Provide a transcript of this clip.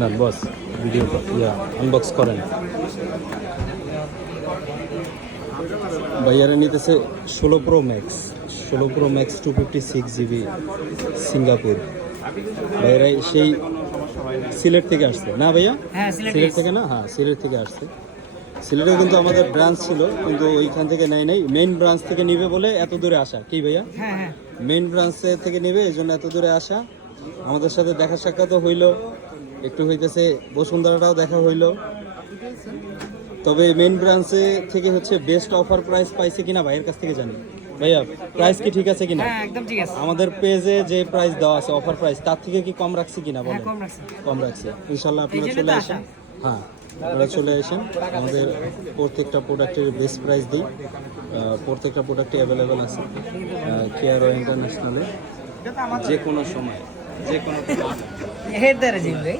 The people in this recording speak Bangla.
না বস ভিডিও আনবক্স করেন। ভাইয়ারা নিতেছে 16 Pro Max 256 GB সিঙ্গাপুর। ভাইয়ারা সেই সিলেট থেকে আসছে না ভাইয়া? হ্যাঁ, সিলেট থেকে না, হ্যাঁ সিলেট থেকে আসছে। সিলেটে কিন্তু আমাদের ব্রাঞ্চ ছিল, কিন্তু ওইখান থেকে নেয় নাই, মেইন ব্রাঞ্চ থেকে নিবে বলে এত দূরে আসা। কি ভাইয়া? হ্যাঁ হ্যাঁ, মেইন ব্রাঞ্চে থেকে নেবে, এই জন্য এত দূরে আসা। আমাদের সাথে দেখা সাক্ষাৎও হইলো, একটু হইতেছে বসুন্ধরাটাও দেখা হইলো। তবে মেইন ব্রাঞ্চে থেকে হচ্ছে বেস্ট অফার প্রাইস পাইছে কিনা ভাইয়ের কাছ থেকে জানি। ভাইয়া প্রাইস কি ঠিক আছে কিনা? হ্যাঁ একদম ঠিক আছে। আমাদের পেজে যে প্রাইস দেওয়া আছে অফার প্রাইস, তার থেকে কি কম রাখছি কিনা হ্যাঁ বলেন? কম রাখছি। কম রাখছি। ইনশাল্লাহ আপনারা এই জন্য চলে তো আসেন। আসা। হ্যাঁ আপনারা চলে আসেন। আমাদের প্রত্যেকটা প্রোডাক্টের বেস্ট প্রাইস দিই, প্রত্যেকটা প্রোডাক্টই অ্যাভেলেবেল আছে কেয়ারো ইন্টারন্যাশনালে। যে কোনো সময় যে কোনো এর দ্বারা জিতবে।